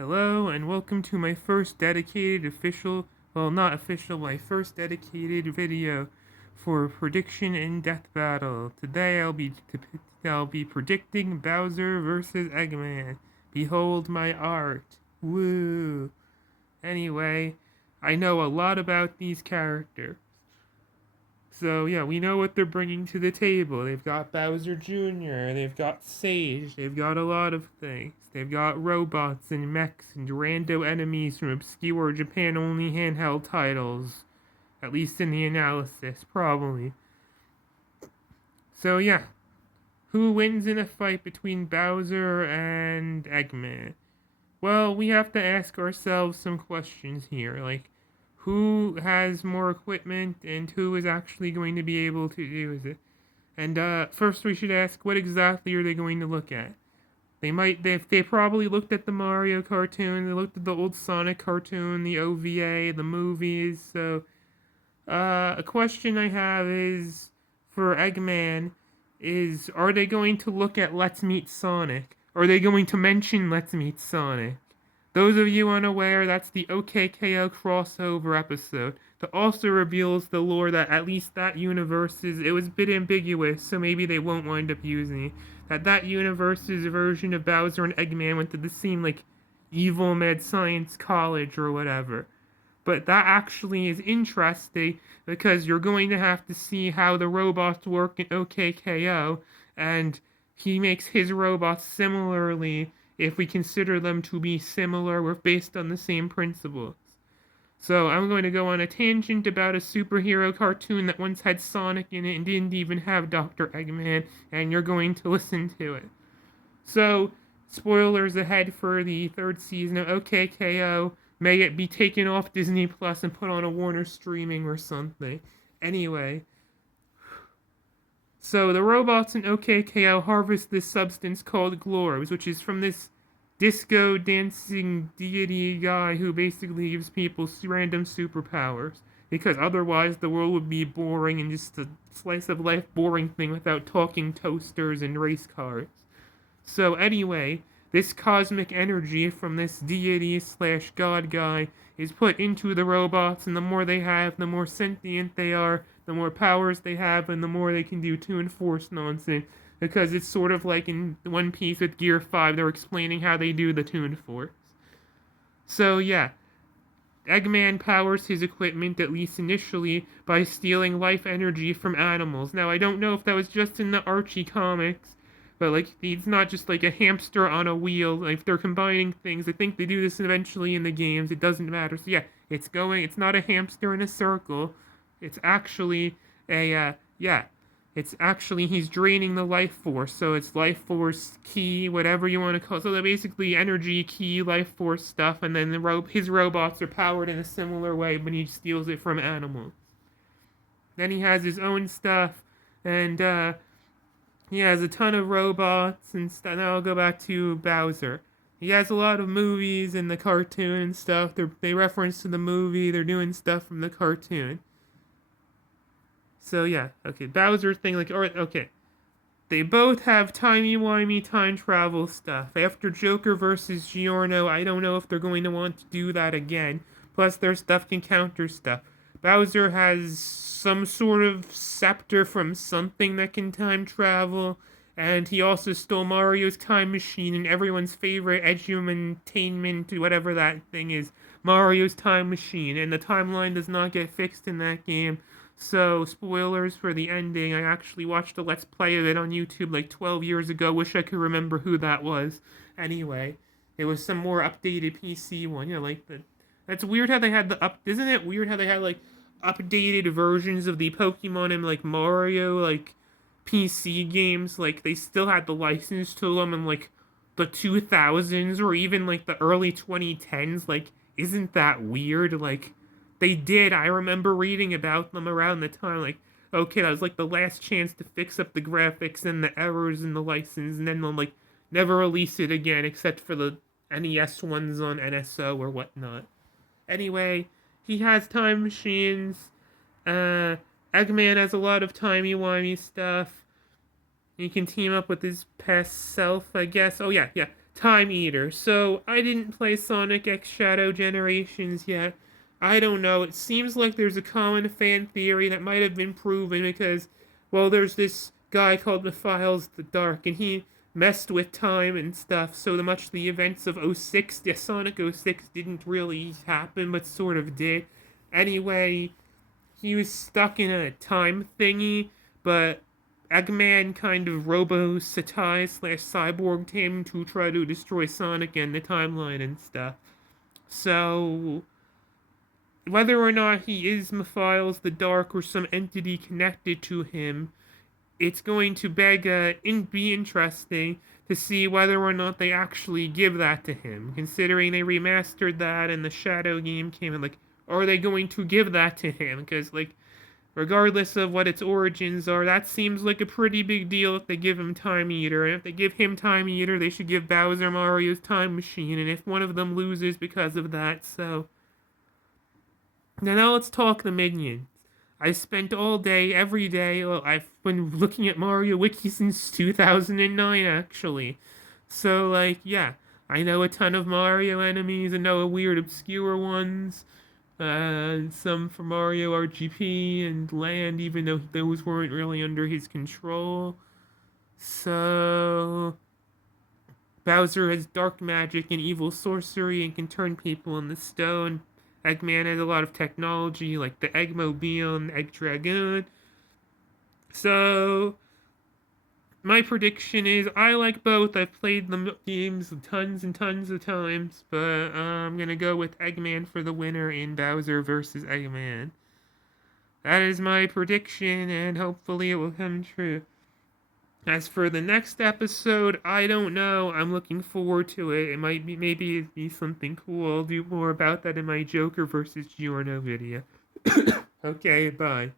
Hello, and welcome to my first dedicated not official, my first dedicated video for prediction and death battle. Today I'll be predicting Bowser versus Eggman. Behold my art. Woo! Anyway, I know a lot about these characters. So yeah, we know what they're bringing to the table. They've got Bowser Jr., they've got Sage, they've got a lot of things. They've got robots and mechs and rando enemies from obscure Japan-only handheld titles. At least in the analysis, probably. So yeah, who wins in a fight between Bowser and Eggman? Well, we have to ask ourselves some questions here, like who has more equipment and who is actually going to be able to do it. And first, we should ask what exactly are they going to look at? They probably looked at the Mario cartoon, they looked at the old Sonic cartoon, the OVA, the movies. So, a question I have is for Eggman is are they going to look at Let's Meet Sonic? Are they going to mention Let's Meet Sonic? Those of you unaware, that's the OKKO crossover episode that also reveals the lore that at least that universe it was a bit ambiguous, so maybe they won't wind up using it. That universe's version of Bowser and Eggman went to the same, like, evil mad science college or whatever. But that actually is interesting because you're going to have to see how the robots work in OKKO, and he makes his robots similarly if we consider them to be similar or based on the same principles. So I'm going to go on a tangent about a superhero cartoon that once had Sonic in it and didn't even have Dr. Eggman, and you're going to listen to it. So, spoilers ahead for the third season of OKKO. May it be taken off Disney Plus and put on a Warner streaming or something. Anyway, so the robots in OKKO harvest this substance called globes, which is from this disco dancing deity guy who basically gives people random superpowers. Because otherwise the world would be boring and just a slice of life boring thing without talking toasters and race cars. So anyway, this cosmic energy from this deity slash god guy is put into the robots, and the more they have, the more sentient they are, the more powers they have, and the more they can do to enforce nonsense. Because it's sort of like in One Piece with Gear 5, they're explaining how they do the Toon Force. So yeah, Eggman powers his equipment, at least initially, by stealing life energy from animals. Now, I don't know if that was just in the Archie comics, but, like, he's not just, like, a hamster on a wheel. Like, if they're combining things, I think they do this eventually in the games. It doesn't matter. So, yeah, it's not a hamster in a circle. It's actually it's actually, he's draining the life force. So, it's life force key, whatever you want to call it. So, they're basically energy key, life force stuff, and then his robots are powered in a similar way, but he steals it from animals. Then he has his own stuff, and, he has a ton of robots and stuff. Now I'll go back to Bowser. He has a lot of movies and the cartoon and stuff. They reference to the movie. They're doing stuff from the cartoon. So yeah, okay. Bowser thing, like, alright, okay. They both have timey-wimey time travel stuff. After Joker versus Giorno, I don't know if they're going to want to do that again. Plus, their stuff can counter stuff. Bowser has some sort of scepter from something that can time travel, and he also stole Mario's time machine and everyone's favorite edutainment, whatever that thing is, Mario's time machine, and the timeline does not get fixed in that game. So, spoilers for the ending. I actually watched a Let's Play of it on YouTube like 12 years ago. Wish I could remember who that was. Anyway, it was some more updated PC one. Yeah, like the. That's weird how they had the up. Isn't it weird how they had like updated versions of the Pokemon and like Mario like PC games? Like they still had the license to them in like the 2000s or even like the early 2010s. Like, isn't that weird? Like they did. I remember reading about them around the time, like, okay, that was like the last chance to fix up the graphics and the errors in the license, and then they'll like never release it again except for the NES ones on NSO or whatnot. Anyway, he has time machines. Eggman has a lot of timey-wimey stuff. He can team up with his past self, I guess. Oh, yeah, yeah. Time Eater. So I didn't play Sonic X Shadow Generations yet. I don't know. It seems like there's a common fan theory that might have been proven because, well, there's this guy called Defiles the Dark, and he messed with time and stuff. So much the events of '06, the Sonic '06 didn't really happen, but sort of did. Anyway, he was stuck in a time thingy, but Eggman kind of robo-satized slash cyborged him to try to destroy Sonic and the timeline and stuff. So, whether or not he is Mephiles the Dark or some entity connected to him, it's going to be interesting to see whether or not they actually give that to him, considering they remastered that and the Shadow game came in, like, are they going to give that to him? Because, like, regardless of what its origins are, that seems like a pretty big deal if they give him Time Eater. And if they give him Time Eater, they should give Bowser Mario's Time Machine. And if one of them loses because of that, so. Now let's talk the minions. I spent all day, every day, well, I've been looking at Mario Wiki since 2009, actually. So, like, yeah, I know a ton of Mario enemies, I know weird, obscure ones. Some from Mario RGP and Land, even though those weren't really under his control. So, Bowser has dark magic and evil sorcery and can turn people into stone. Eggman has a lot of technology, like the Eggmobile and Egg Dragoon. So, my prediction is I like both. I've played the games tons and tons of times, but I'm gonna go with Eggman for the winner in Bowser versus Eggman. That is my prediction, and hopefully it will come true. As for the next episode, I don't know. I'm looking forward to it. It might be, maybe it'd be something cool. I'll do more about that in my Joker versus Giorno video. Okay, bye.